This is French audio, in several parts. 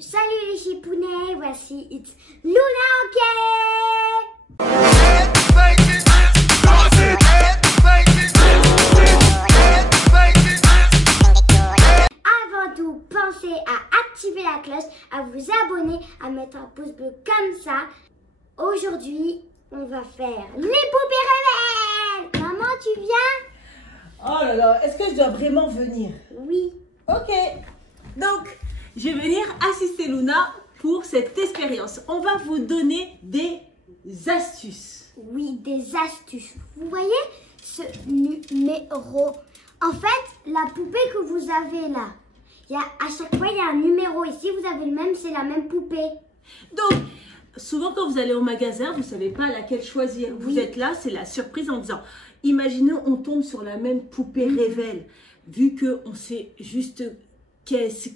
Salut les chipounets, voici It's Luna OK. Avant tout, pensez à activer la cloche, à vous abonner, à mettre un pouce bleu comme ça. Aujourd'hui, on va faire les poupées révèles. Maman, tu viens? Oh là là, est-ce que je dois vraiment venir? Oui. Ok, donc je vais venir assister Luna pour cette expérience. On va vous donner des astuces. Oui, des astuces. Vous voyez ce numéro? En fait, la poupée que vous avez là, à chaque fois, il y a un numéro. Et si vous avez le même, c'est la même poupée. Donc, souvent quand vous allez au magasin, vous ne savez pas laquelle choisir. Oui. Vous êtes là, c'est la surprise en disant, imaginez on tombe sur la même poupée révèle. Vu qu'on sait juste qu'est-ce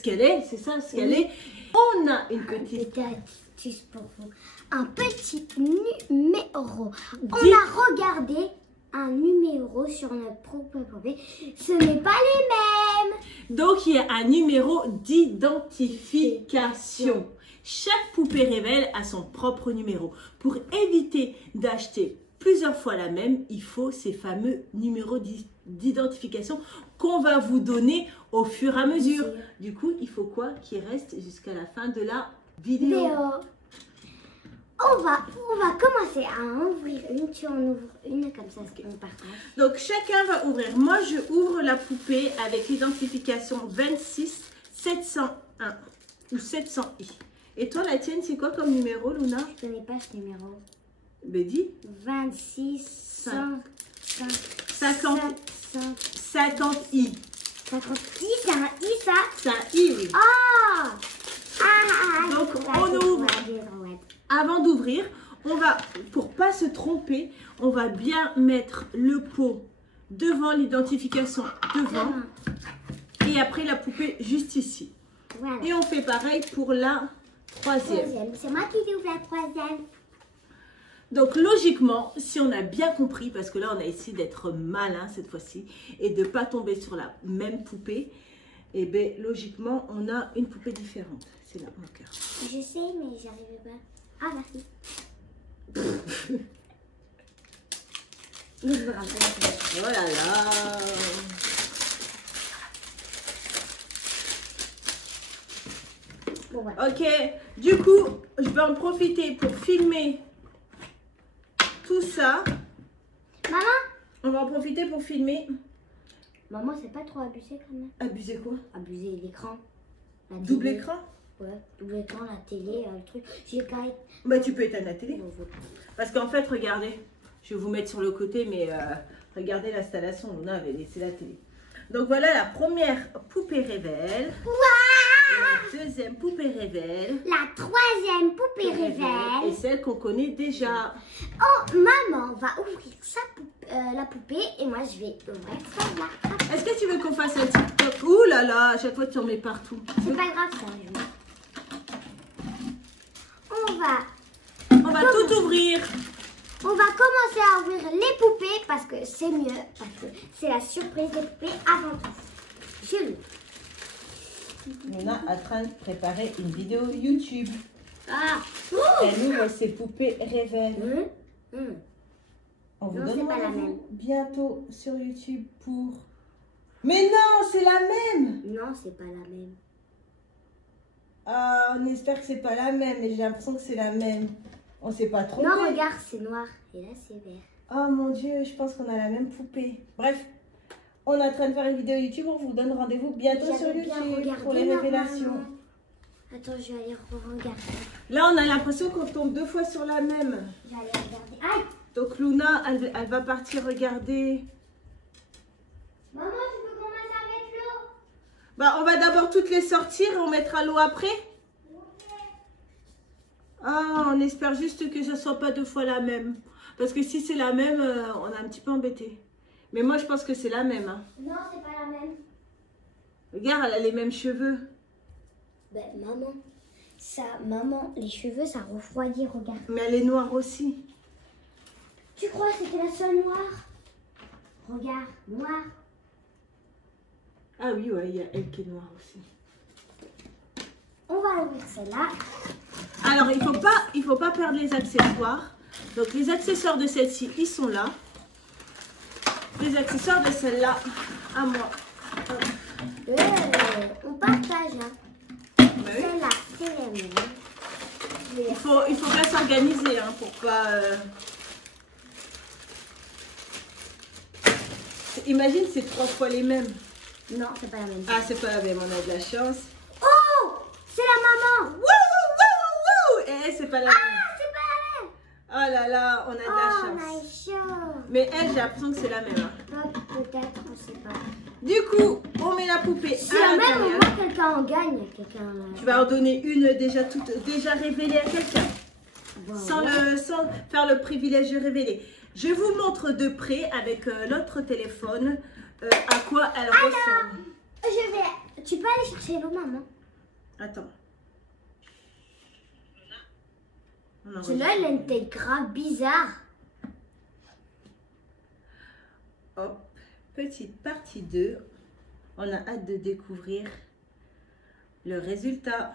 qu'elle est, c'est ça ce qu'elle est. On a une petite astuce pour vous. Un petit numéro. On a regardé un numéro sur notre propre poupée. Ce n'est pas les mêmes. Donc, il y a un numéro d'identification. Chaque poupée révèle a son propre numéro. Pour éviter d'acheter plusieurs fois la même, il faut ces fameux numéros d'identification qu'on va vous donner au fur et à mesure. Du coup, il faut quoi qu'il reste jusqu'à la fin de la vidéo. On va commencer à en ouvrir une. Tu en ouvres une comme ça, on partage. Donc, chacun va ouvrir. Moi, je ouvre la poupée avec l'identification 26 701 ou 700i. Et toi, la tienne, c'est quoi comme numéro, Luna? Je ne connais pas ce numéro. Ben dis. 26 50 50i. 50i, c'est un i ça? C'est un i, oui. Donc, on ouvre. Avant d'ouvrir, on va, pour pas se tromper, on va bien mettre le pot devant l'identification, devant. Et après la poupée juste ici. Voilà. Et on fait pareil pour la troisième. C'est moi qui ouvre la troisième. Donc logiquement, si on a bien compris, parce que là on a essayé d'être malin cette fois-ci et de ne pas tomber sur la même poupée, et bien logiquement on a une poupée différente. C'est là mon cœur. Je sais mais j'arrive pas. Ah merci. Oh là là. Bon, voilà. Ok, du coup, je vais en profiter pour filmer tout ça. Maman? On va en profiter pour filmer. Maman, c'est pas trop abusé quand même. Abuser quoi? Abuser l'écran. Double écran? Ouais, double écran, la télé, le truc. J'ai qu'à être... Bah tu peux éteindre la télé. Parce qu'en fait, regardez, je vais vous mettre sur le côté, mais regardez l'installation, on avait laissé la télé. Donc voilà la première poupée révèle. La deuxième poupée révèle. La troisième poupée révèle. Et celle qu'on connaît déjà. Oh, maman va ouvrir la poupée et moi je vais ouvrir celle-là. Est-ce que tu veux qu'on fasse un TikTok? Ouh là là, à chaque fois tu en mets partout. C'est pas grave ça. On va tout ouvrir. On va commencer à ouvrir les poupées parce que c'est mieux. Parce que c'est la surprise des poupées avant tout. Je l'ouvre. Luna est en train de préparer une vidéo YouTube. Ah! Elle ouvre ses poupées révèle. On vous donne rendez-vous bientôt sur YouTube pour... Mais non, c'est la même! Non, c'est pas la même. Ah, on espère que c'est pas la même, mais j'ai l'impression que c'est la même. On sait pas trop. Non, regarde, c'est noir. Et là, c'est vert. Oh mon Dieu, je pense qu'on a la même poupée. Bref, on est en train de faire une vidéo YouTube. On vous donne rendez-vous bientôt sur YouTube pour les révélations. Attends, je vais aller regarder. Là, on a l'impression qu'on tombe deux fois sur la même. Je vais aller regarder. Aïe! Donc Luna, elle va partir regarder. Maman, je peux commencer à mettre l'eau? Bah, on va d'abord toutes les sortir et on mettra l'eau après. Ah, on espère juste que ça ne soit pas deux fois la même. Parce que si c'est la même, on est un petit peu embêté. Mais moi, je pense que c'est la même. Hein. Non, c'est pas la même. Regarde, elle a les mêmes cheveux. Ben, maman, les cheveux, ça refroidit, regarde. Mais elle est noire aussi. Tu crois que c'était la seule noire? Regarde, noire. Ah oui, ouais, il y a elle qui est noire aussi. On va va ouvrir celle-là. Alors, il faut pas perdre les accessoires. Donc, les accessoires de celle-ci, ils sont là. Les accessoires de celle-là, à moi. On partage. Hein. Bah oui. Celle-là, c'est la mienne. Il faut bien s'organiser hein, pour pas... Imagine, c'est 3 fois les mêmes. Non, c'est pas la même. Ah, c'est pas la même, on a de la chance. Oh, c'est la maman. Wouh, wouh, wouh. Eh, c'est pas la même. C'est pas la même. Oh là là, on a de la chance. On a chaud. Mais elle, j'ai l'impression que c'est la même. Hein. Peut-être, on sait pas. Du coup, on met la poupée Si à même au l'intérieur. moins quelqu'un en gagne. Tu vas en donner une déjà révélée à quelqu'un. Voilà. Sans faire le privilège de révéler. Je vous montre de près avec l'autre téléphone à quoi elle ressemble. Tu peux aller chercher l'eau, maman. Attends. Celle-là, elle a une tête grave bizarre. Hop, petite partie 2. On a hâte de découvrir le résultat.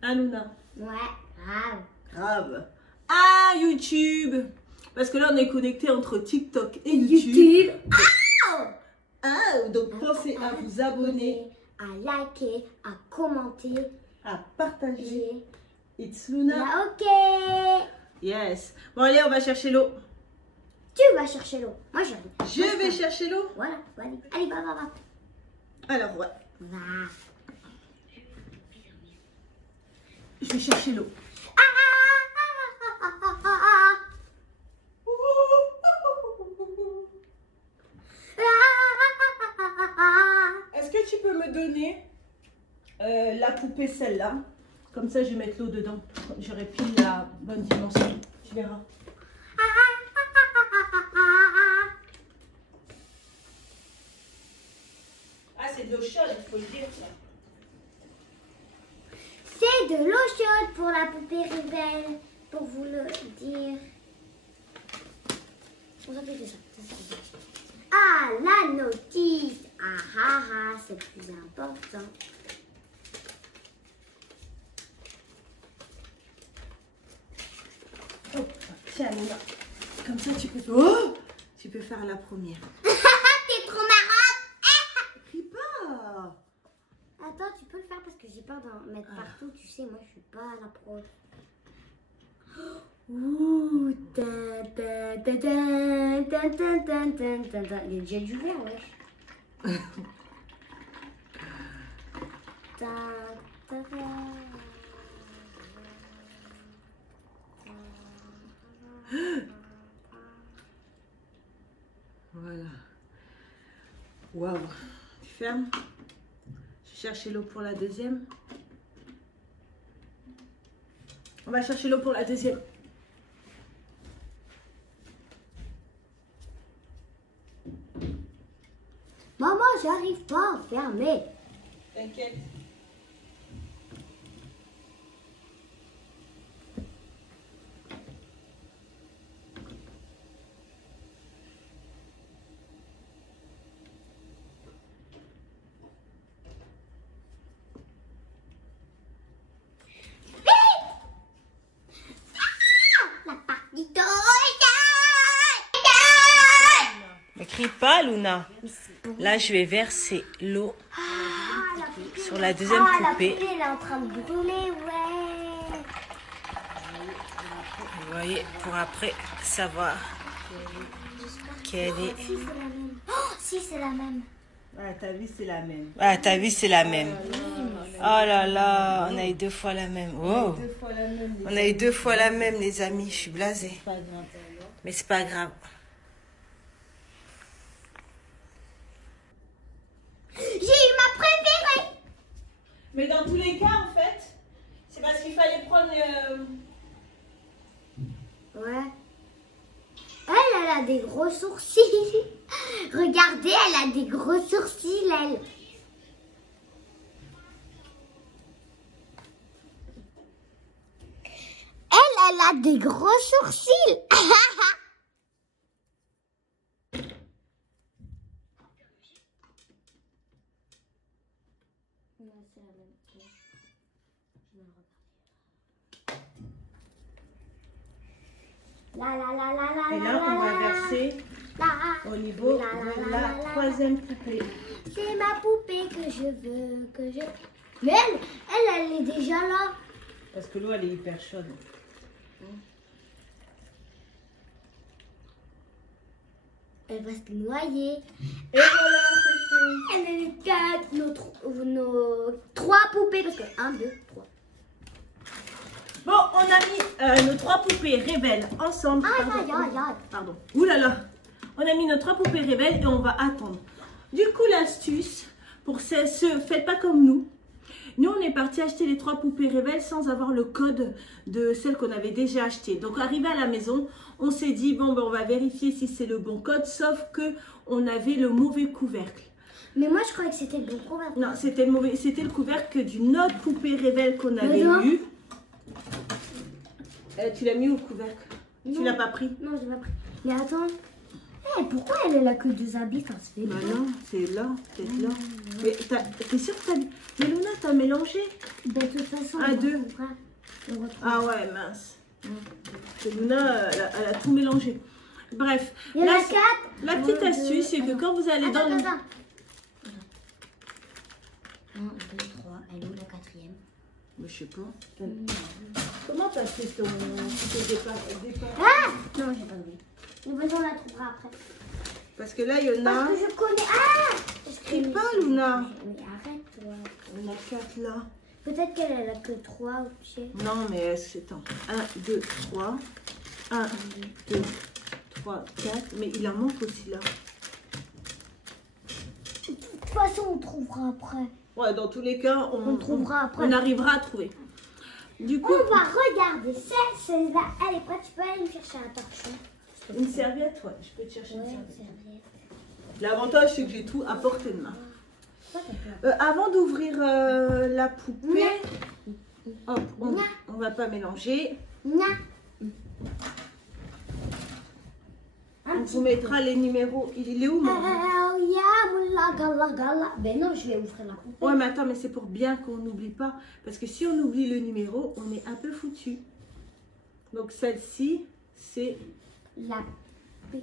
Ah, Luna? Ouais, grave. Grave. Ah, YouTube! Parce que là, on est connecté entre TikTok et YouTube. Ah, donc pensez à vous abonner, à liker, à commenter, à partager. et It's Luna. ok. Yes. Bon, allez, on va chercher l'eau. Tu vas chercher l'eau. Moi, j'arrive. Je vais chercher l'eau. Voilà, allez, allez, va. Alors, ouais. Va. Je vais chercher l'eau. Est-ce que tu peux me donner la poupée celle-là? Comme ça, je vais mettre l'eau dedans. J'aurai pile la bonne dimension. Tu verras. Ah, c'est de l'eau chaude, il faut le dire ça. C'est de l'eau chaude pour la poupée rebelle, pour vous le dire. On s'appelle que ça. Ah, la notice. C'est plus important. Oh, tiens, Luna. Comme ça, tu peux... Oh, tu peux faire la première. T'es trop marrante. Crie pas. Attends, tu peux le faire parce que j'ai peur d'en mettre partout. Tu sais, moi, je suis pas la pro. Ouh, ta. Il est déjà du vert, wesh. Voilà. Waouh. Tu fermes. Je cherche l'eau pour la deuxième. On va chercher l'eau pour la deuxième. Maman, j'arrive pas à fermer. T'inquiète. Ne crie pas, Luna. Là, je vais verser l'eau sur la deuxième poupée. La poupée, elle est en train de brûler, ouais. Vous voyez, pour après savoir quelle est... Si, c'est la même. Ah, t'as vu, c'est la même. Ah, t'as vu, c'est la même. Oh là là, on a eu 2 fois la même. Oh. On a eu 2 fois la même, les amis. Je suis blasée. Mais c'est pas grave. J'ai eu ma préférée. Mais dans tous les cas, en fait, c'est parce qu'il fallait prendre... Ouais. Elle a des gros sourcils. Regardez, elle a des gros sourcils, elle. Elle a des gros sourcils. La la la la la Et la là, on va la verser la. au niveau de la troisième poupée. C'est ma poupée que je veux, que je... Mais elle est déjà là. Parce que l'eau, elle est hyper chaude. Elle va se noyer. Et voilà, c'est fait. Elle est 4, nos 3 poupées. Parce que 1, 2, 3. Bon, on a mis nos 3 poupées Révèle ensemble. Aïe, aïe, aïe, aïe. Pardon. Ouh là là. On a mis nos 3 poupées Révèle et on va attendre. Du coup, l'astuce, pour faites pas comme nous. Nous, on est parti acheter les 3 poupées Révèle sans avoir le code de celles qu'on avait déjà achetées. Donc, arrivé à la maison, on s'est dit, bon, ben, on va vérifier si c'est le bon code, sauf que on avait le mauvais couvercle. Mais moi, je croyais que c'était le bon couvercle. Non, c'était le mauvais, c'était le couvercle d'une autre poupée Révèle qu'on avait eu. Tu l'as mis au couvercle? Non. Tu l'as pas pris? Non, je l'ai pas pris. Mais attends. Pourquoi elle est là que 2 habits? Ça se fait Bah pas. non, c'est là, peut-être là. Mais t'es sûre que t'as... Mais Luna, t'as mélangé? De toute façon, Un, on deux. retrouvera. On retrouvera. Ah ouais, mince. Parce que Luna, elle a tout mélangé. Bref, Il y en a 4. la petite astuce, c'est que quand vous allez dans le... Attends. 1, 2, 3. Elle est où la 4e? Mais je sais pas. Comment t'as fait ton départ? Ah non, j'ai pas vu. Mais on la trouvera après. Parce que là, il y en a... Parce que je connais. Ah Je crie pas, Luna. Mais arrête-toi. On a 4 là. Peut-être qu'elle a que 3 au pied. Non, mais c'est temps. 1, 2, 3. 1, 2, 3, 4. Mais il en manque aussi là. De toute façon, on trouvera après. Ouais, dans tous les cas, On trouvera après. On arrivera à trouver. Du coup, On va regarder celle-là. Elle est prête. Tu peux aller me chercher un torchon. une serviette, ouais. Je peux te chercher une Ouais, serviette. serviette. L'avantage, c'est que j'ai tout à portée de main. Pourquoi t'as peur? Avant d'ouvrir la poupée, hop, Nya. on va pas mélanger. Non. On vous mettra les numéros. Il est où, mon Ben non, je vais ouvrir la poupée. Ouais, mais attends, mais c'est pour bien qu'on n'oublie pas. Parce que si on oublie le numéro, on est un peu foutu. Donc, celle-ci, c'est... La P.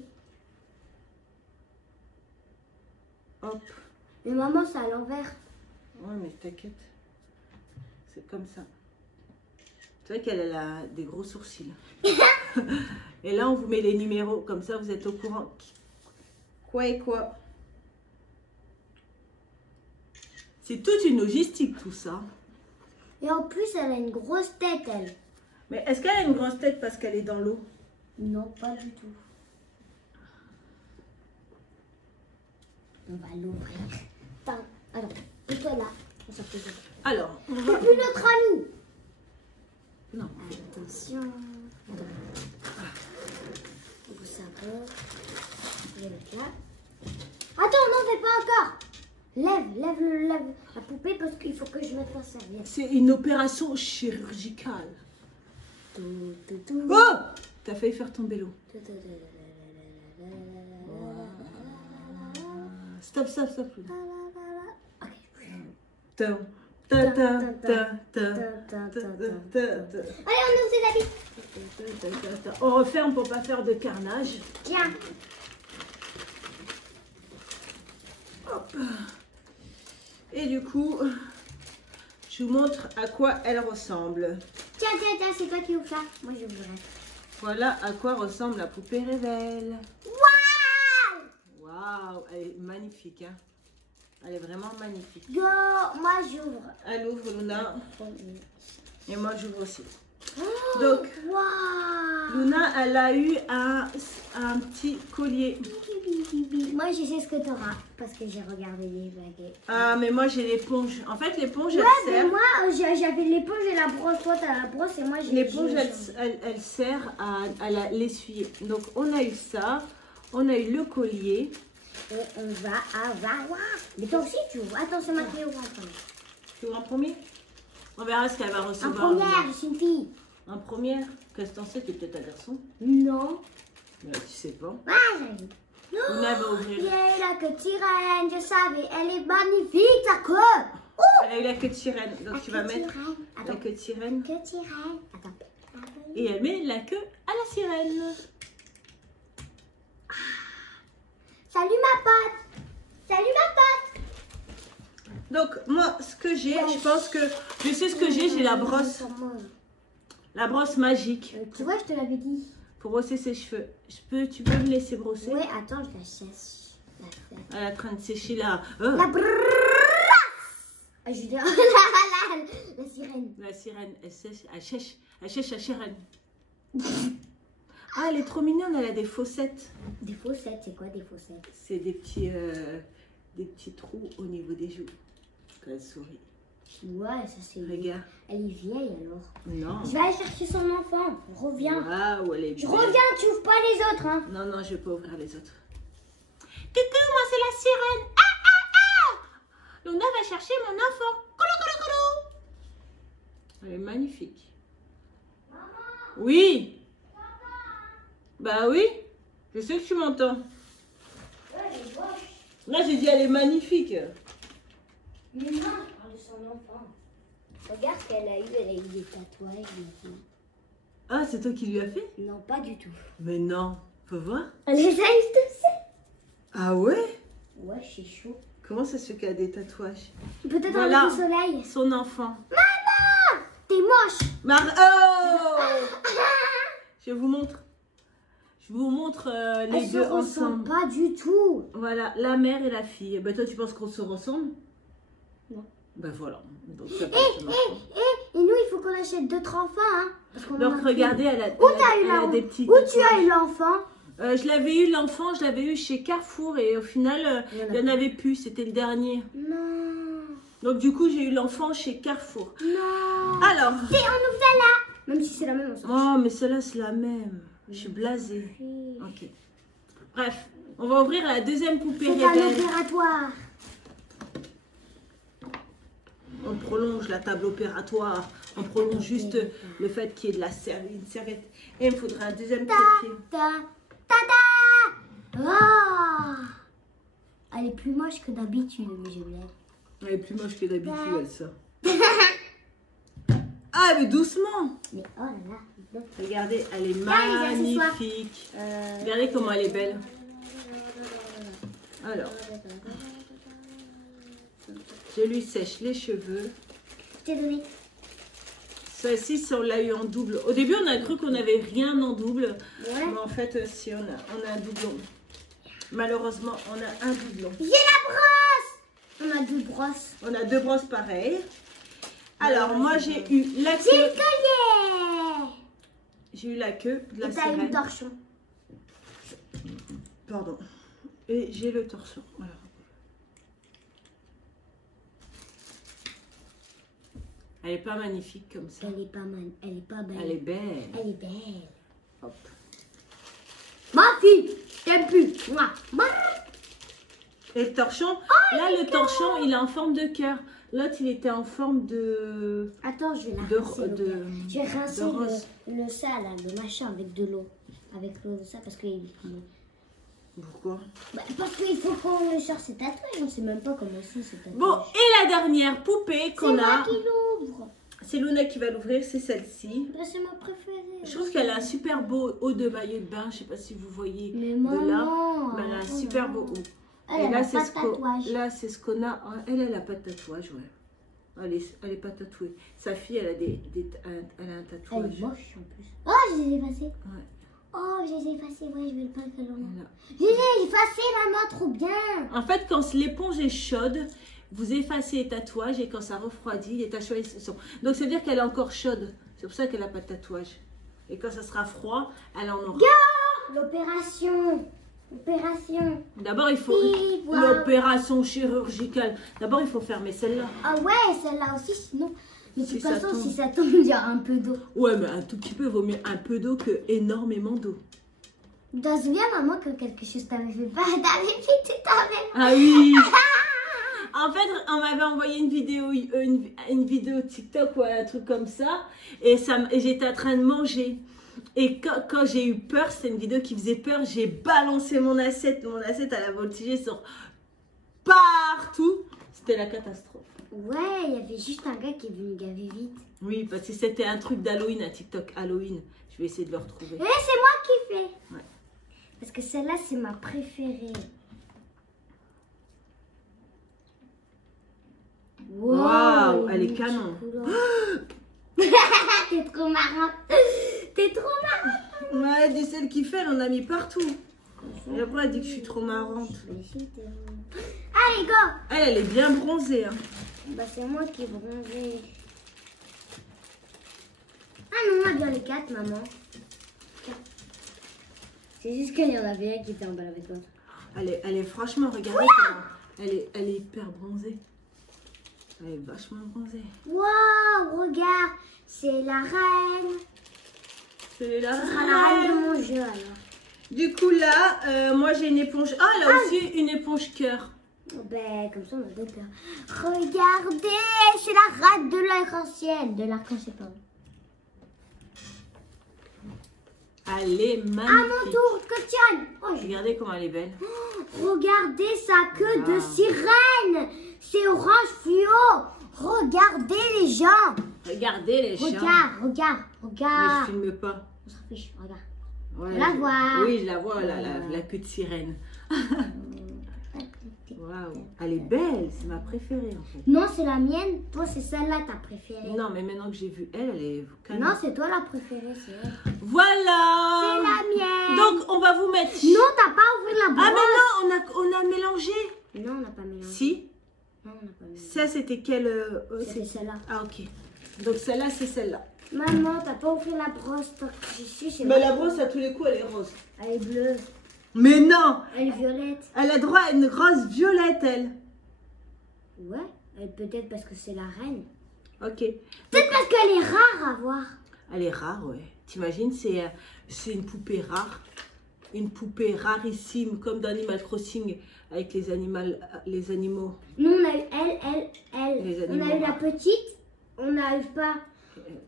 Hop. Mais maman, c'est à l'envers. Ouais, mais t'inquiète. C'est comme ça. Tu vois qu'elle a des gros sourcils. Et là, on vous met les numéros. Comme ça, vous êtes au courant. Quoi et quoi. C'est toute une logistique, tout ça. Et en plus, elle a une grosse tête, elle. Mais est-ce qu'elle a une grosse tête parce qu'elle est dans l'eau? Non, pas du tout. On va l'ouvrir. Attends, alors, et toi là, on s'en fait deux. Alors, on C'est va... plus notre ami. Non. Attention. Attends. Vous savez. Je vais le mettre là. Attends, non, fais pas encore. Lève la poupée parce qu'il faut que je mette la serviette. C'est une opération chirurgicale. Tout, tout, tout. Oh! T'as failli faire tomber l'eau. Stop. Ok. Ta, ta, ta, ta, ta, ta. Allez, on ouvre ses habits. On referme pour pas faire de carnage. Tiens. Hop. Et du coup, je vous montre à quoi elle ressemble. Tiens, c'est toi qui ouvre ça. Moi, je ouvrirai. Voilà à quoi ressemble la poupée Révèle. Waouh! Waouh, elle est magnifique, hein. Elle est vraiment magnifique. Go, moi j'ouvre. Elle ouvre, Luna. Et moi, j'ouvre aussi. Oh, Donc, waouh! Luna, elle a eu un petit collier. Moi, je sais ce que tu auras parce que j'ai regardé les baguettes. Ah, mais moi, j'ai l'éponge. En fait, l'éponge, Ouais, elle mais sert... moi, j'avais l'éponge et la brosse. Toi, t'as la brosse et moi, j'ai L'éponge, j'ai- elle sert à l'essuyer. Donc, on a eu ça. On a eu le collier. Et on va avoir... Mais toi aussi, tu ouvres. Attends, c'est ma clé ouvre en premier. Tu ouvres en premier? On verra ce qu'elle va En recevoir. première, je suis une fille. En première? Qu'est-ce que t'en sais? Tu es peut-être un garçon? Non. Mais tu sais pas. Ah, j'arrive. Luna va ouvrir. Yeah, la queue de sirène, je savais, elle est magnifique, ta queue. Elle a eu la queue de sirène. Donc, tu vas mettre la Attends, queue de sirène. queue de sirène. Attends. Et elle met la queue à la sirène. Salut ma pote. Salut ma pote. Donc, moi, ce que j'ai, je pense que... Je sais ce que j'ai la brosse. La brosse magique. Tu vois, je te l'avais dit. Pour brosser ses cheveux. Tu peux me laisser brosser? Oui, attends, je la sèche. Elle est en train de sécher là. La brosse. Ah, je dis, la sirène. La sirène, elle sèche la sirène. Ah, elle est trop mignonne, elle a des fossettes. Des fossettes, c'est quoi des fossettes? C'est des petits trous au niveau des joues. Quand elle sourit. Ouais, ça c'est... Regarde. Elle est vieille alors. Non. Je vais aller chercher son enfant. Reviens. Waouh, elle est Je belle. reviens, tu ouvres pas les autres, hein. Non, non, je vais pas ouvrir les autres. Coucou, moi c'est la sirène. Ah, ah, ah. Luna va chercher mon enfant. Coulou, coulou, coulou. Elle est magnifique. Maman. Oui. Bah oui. Je sais que tu m'entends. Ouais, elle est moche. Là, j'ai dit elle est magnifique. Mais non, je parle de son enfant. Regarde ce qu'elle a eu. Elle a eu des tatouages. Et tout. Ah, c'est toi qui lui as fait? Non, pas du tout. Mais non. Faut voir. Elle les a eu tous. Ah ouais? Ouais, c'est chaud. Comment ça se fait qu'elle a des tatouages? Peut-être Voilà. avec le soleil. Son enfant. Maman, t'es moche. Oh. Je vous montre. Je vous montre les Elle deux se ressemble ensemble. pas du tout. Voilà, la mère et la fille. Ben toi, tu penses qu'on se ressemble? Non. Ben voilà. Donc, ça peut être ton enfant. Et nous, il faut qu'on achète d'autres enfants, hein. Parce qu'on en Donc a regardez, plus. elle a, Où elle a- t'as eu elle a l'enfant? des petits Où tu as tatouages. eu l'enfant? Je l'avais eu, l'enfant, je l'avais eu chez Carrefour et au final, il n'y en avait plus. C'était le dernier. Non. Donc du coup, j'ai eu l'enfant chez Carrefour. Non. Alors. C'est on ouvre celle-là. Même si c'est la même, on s'en Oh, mais celle-là, c'est la même. Je suis blasée. fiche. Ok. Bref, on va ouvrir la deuxième poupée C'est un rebelle. opératoire. On prolonge la table opératoire. On prolonge juste le fait qu'il y ait de la une serviette. Et il me faudra un deuxième Ta poupée. ta ta ta. Ah. Elle est plus moche que d'habitude, mais je l'aime. Elle est plus moche que d'habitude, elle, ça. Ah, mais doucement. Mais oh là là. Regardez, elle est Là, les accessoires. magnifique. Regardez comment elle est belle. Alors, je lui sèche les cheveux. Je t'ai donné. Celle-ci, on l'a eu en double. Au début, on a cru qu'on n'avait rien en double. Ouais. Mais en fait, si, on a un doublon. Malheureusement, on a un doublon. J'ai la brosse. On a deux brosses. On a deux brosses pareilles. Alors, moi, j'ai eu la J'ai le queue. collier. J'ai eu la queue de la Et t'as eu le sirène. torchon. Pardon. Et j'ai le torchon. Voilà. Elle est pas magnifique comme ça. Elle est pas mal. Elle est pas belle. Elle est belle. Elle est belle. Hop. Ma fille, t'aimes plus. Moi. Et le torchon, là, le torchon, il est en forme de cœur. L'autre, il était en forme de... Attends, je vais la De- rincer. de- l'eau. Je vais rincer de rose. le ça, là, le machin avec de l'eau. Avec l'eau de ça, parce que... Pourquoi? Bah, parce qu'il faut qu'on sorte ses tatouages. On sait même pas comment c'est ses tatouages. Bon, et la dernière poupée c'est qu'on moi a, qui l'ouvre. c'est Luna qui va l'ouvrir, c'est celle-ci. Bah, c'est ma préférée. Je trouve qu'elle a un super beau haut de maillot de bain. Je sais pas si vous voyez Mais de maman. là. Mais elle a un super beau haut. Elle Et là, a c'est pas de ce qu'on tatouage. là, c'est ce qu'on a. Elle a pas de tatouage, ouais. Elle est pas tatouée. Sa fille, elle a elle a un Elle tatouage. est moche en plus. Oh, je les ai effacés. Ouais. Oh, je les ai effacés. Ouais, je vais le pas que l'on. Voilà. Je les ai effacés, maman, trop bien. En fait, quand l'éponge est chaude, vous effacez les tatouages et quand ça refroidit, les tatouages sont. Donc, ça veut dire qu'elle est encore chaude. C'est pour ça qu'elle n'a pas de tatouage. Et quand ça sera froid, elle en aura. L'opération. Opération. D'abord, il faut Oui, voilà. l'opération chirurgicale. D'abord, il faut fermer celle-là. Ah ouais, celle-là aussi, sinon. Mais de Si toute ça façon, tombe. si ça tombe, il y aura un peu d'eau. Ouais, mais un tout petit peu, vaut mieux un peu d'eau que énormément d'eau. Tu te souviens, maman, que quelque chose t'avait fait pas. T'avais fait tout en même. Ah oui. En fait, on m'avait envoyé une vidéo TikTok ou un truc comme ça. Et j'étais en train de manger. Et quand j'ai eu peur, c'était une vidéo qui faisait peur, j'ai balancé mon assiette. Mon assiette, elle a voltigé sur partout. C'était la catastrophe. Ouais, il y avait juste un gars qui est venu gaver vite. Oui, parce que c'était un truc d'Halloween, un TikTok Halloween. Je vais essayer de le retrouver. Et c'est moi qui fais. Ouais. Parce que celle-là, c'est ma préférée. Waouh, elle est canon. T'es trop marrante. T'es trop marrante. Ouais, elle dit celle qui fait, elle en a mis partout. Et après, elle dit que je suis trop marrante. Allez, go. Elle est bien bronzée. Hein. Bah, c'est moi qui ai bronzé. Ah non, on a bien les 4, maman. C'est juste qu'il y en avait un qui était en bas avec toi. Elle est franchement, regardez comment. Elle est hyper bronzée. Elle est vachement bronzée. Waouh, regarde. C'est la reine. C'est la Ce sera la reine de mon jeu, alors. Du coup, là, moi, j'ai une éponge. Ah, elle a aussi une éponge cœur. Ben, comme ça, on a deux cœurs. Regardez, c'est la reine de l'arc-en-ciel. De l'arc-en-ciel, pardon. Elle est À mon magnifique. tour, Cotiane. Oh, Regardez comment elle est belle. regardez sa queue de Wow. sirène. C'est orange fluo. Regardez les gens. Regardez les chiens. Regarde. Mais je filme pas. On s'en fiche, regarde. Ouais, Je la vois. Oui, je la vois, la queue de sirène. Waouh, elle est belle. C'est ma préférée, en fait. Non, c'est la mienne. Toi, c'est celle-là ta préférée. Non, mais maintenant que j'ai vu elle est canon. Non, c'est toi la préférée, c'est elle. Voilà. C'est la mienne. Donc, on va vous mettre... Non, t'as pas ouvert la Ah, brosse. mais non, on a mélangé. Non, on n'a pas mélangé. Si. Non, on n'a pas mélangé. Ça, c'était quelle... C'est celle-là. Ah, ok. Donc, celle-là, c'est celle-là. Maman, t'as pas ouvert la brosse. Tant que je suis chez Mais moi. la brosse, à tous les coups, elle est rose. Elle est bleue. Mais non. Elle est violette. Elle a droit à une rose violette, elle. Ouais. Peut-être parce que c'est la reine. Ok. Peut-être parce qu'elle est rare à voir. Elle est rare, ouais. T'imagines, c'est une poupée rare. Une poupée rarissime, comme dans Animal Crossing, avec les animaux. Nous, on a eu elle. Les On animaux a eu la rares. petite. On n'a eu pas.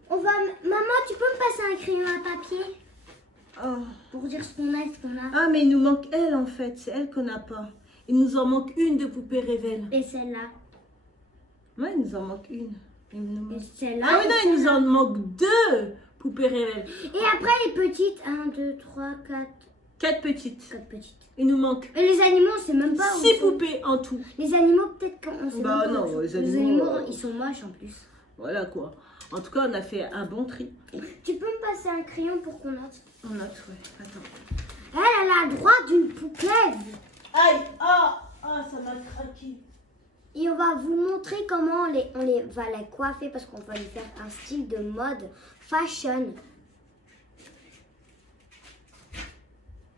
On va. Maman, tu peux me passer un crayon à papier Oh. pour dire ce qu'on a et ce qu'on a. Ah, mais il nous manque elle, en fait. C'est elle qu'on n'a pas. Il nous en manque une de poupée Révèle. Et celle-là. Ouais, il nous en manque une. Il nous Et manque... celle-là. Ah oui, non, il nous en manque deux poupées Révèle. Et après, les petites. 1, 2, 3, 4. 4 petites. 4 petites. Il nous manque Et les animaux, on sait même pas où 6 ils sont. poupées en tout. Les animaux, peut-être qu'on sait Bah même pas non, où ils sont. les Les animaux, animaux, ils sont moches en plus. Voilà quoi. En tout cas, on a fait un bon tri. Tu peux me passer un crayon pour qu'on note? On note, ouais. Attends. Elle a le droit d'une poupée. Aïe! Ah! Ah, ça m'a craqué. Et on va vous montrer comment on va la coiffer parce qu'on va lui faire un style de mode fashion.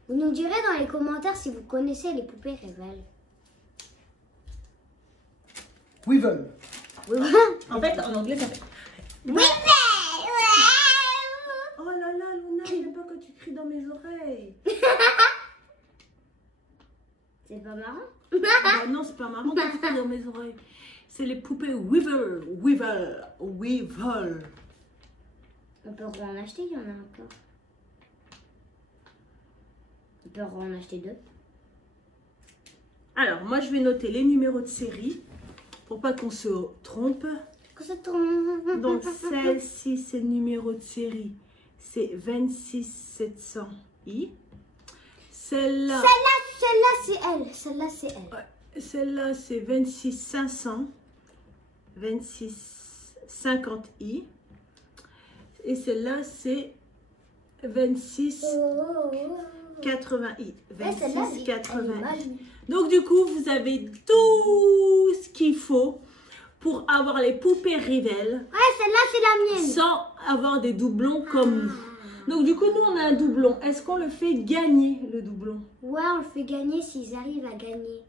Vous nous direz dans les commentaires si vous connaissez les poupées Révèle. Weevil. En fait, en anglais, ça fait... Oui, Oh là là, Luna, j'aime pas quand tu cries dans mes oreilles. c'est pas marrant. Bah non, c'est pas marrant quand tu cries dans mes oreilles. C'est les poupées Weevil. Weevil. Weevil. On peut en acheter, il y en a encore. On peut en acheter 2. Alors, moi, je vais noter les numéros de série pour pas qu'on se trompe. Que ça tourne. Donc, celle-ci, c'est le numéro de série. C'est 26700i. Celle-là, Celle-là, c'est elle. Celle-là, c'est elle. celle-là, c'est 26500. 2650i. Et celle-là, c'est 2680i. Ouais, celle-là, elle est 2680i. molle. Donc, du coup, vous avez tout ce qu'il faut pour avoir les poupées Révèle Ouais, celle-là, c'est la mienne. sans avoir des doublons comme nous. Donc, du coup, nous, on a un doublon. Est-ce qu'on le fait gagner, le doublon? Ouais, on le fait gagner s'ils arrivent à gagner.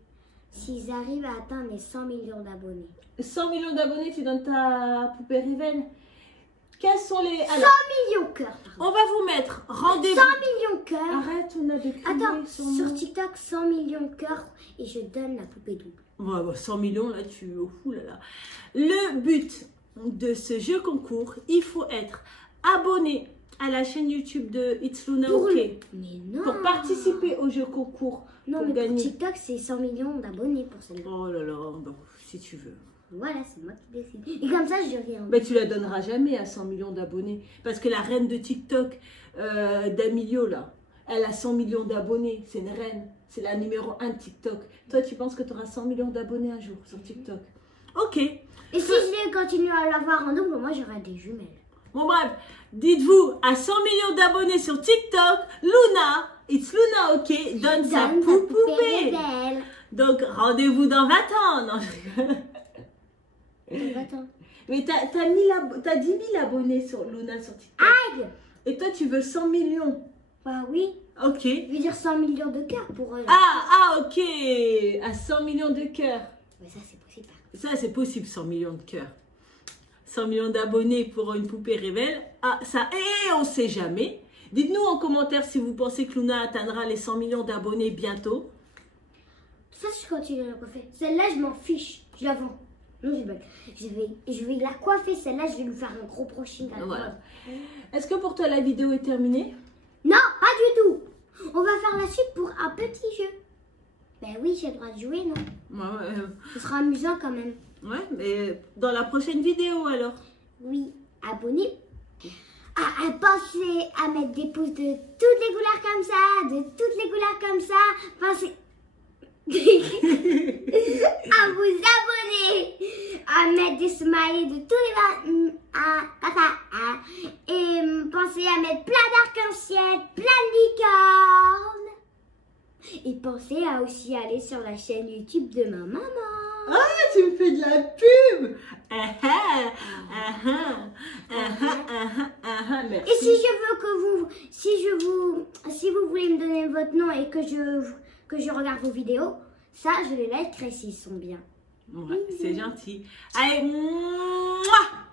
S'ils arrivent à atteindre les 100 millions d'abonnés. 100 millions d'abonnés, tu donnes ta poupée Révèle. Quels sont les... 100 Alors, millions cœurs, pardon. on va vous mettre rendez-vous. 100 millions cœurs. Arrête, on a des crier Attends, sur sur moi. TikTok, 100 millions cœurs et je donne la poupée double. Ouais, bah, 100 millions, là, tu... Ouh là là. Le but de ce jeu concours, il faut être abonné à la chaîne YouTube de It's Luna Pour OK. Mais non. Pour participer au jeu concours, Non, pour mais gagner. pour TikTok, c'est 100 millions d'abonnés pour celle-là. Oh là là, bon, si tu veux. Voilà, c'est moi qui décide. Et comme ça, je reviens. Mais tu la donneras jamais à 100 millions d'abonnés. Parce que la reine de TikTok, d'Amilio, là, elle a 100 millions d'abonnés. C'est une reine. C'est la numéro 1 de TikTok. Toi, tu penses que tu auras 100 millions d'abonnés un jour sur TikTok? Ok. Et si je continue à l'avoir en double, moi, j'aurai des jumelles. Bon, bref. Dites-vous, à 100 millions d'abonnés sur TikTok, Luna, it's Luna, ok, donne sa poupée. Donc, rendez-vous dans 20 ans. Non, je rigole. Attends. Mais t'as 10 000 abonnés sur Luna sur TikTok. Aïe! Et toi, tu veux 100 millions. Bah oui. Ok. Je veux dire 100 millions de cœurs pour eux. Ok. À 100 millions de cœurs. Mais ça, c'est possible. Ça, c'est possible, 100 millions de cœurs. 100 millions d'abonnés pour une poupée Révèle. Ah, ça, on sait jamais. Dites-nous en commentaire si vous pensez que Luna atteindra les 100 millions d'abonnés bientôt. Ça, je continue à la coiffer. Celle-là, je m'en fiche. Je la vends. Non, je vais la coiffer. Celle-là, je vais lui faire un gros brushing. Voilà. Est-ce que pour toi, la vidéo est terminée? Non, pas du tout. On va faire la suite pour un petit jeu. Ben oui, j'ai le droit de jouer, non? Ce sera amusant quand même. Ouais, mais dans la prochaine vidéo alors. Oui, abonnez. Pensez à mettre des pouces de toutes les couleurs comme ça, de toutes les couleurs comme ça. Pensez à vous abonner, à mettre des smileys de tous les et pensez à mettre plein d'arc-en-ciel, plein de licornes. Et pensez à aussi aller sur la chaîne YouTube de ma maman. Ah, tu me fais de la pub. Merci. Et si je veux que vous, si vous voulez me donner votre nom et que je regarde vos vidéos, ça je les likerai s'ils sont bien. Ouais, c'est gentil. Allez, mouah.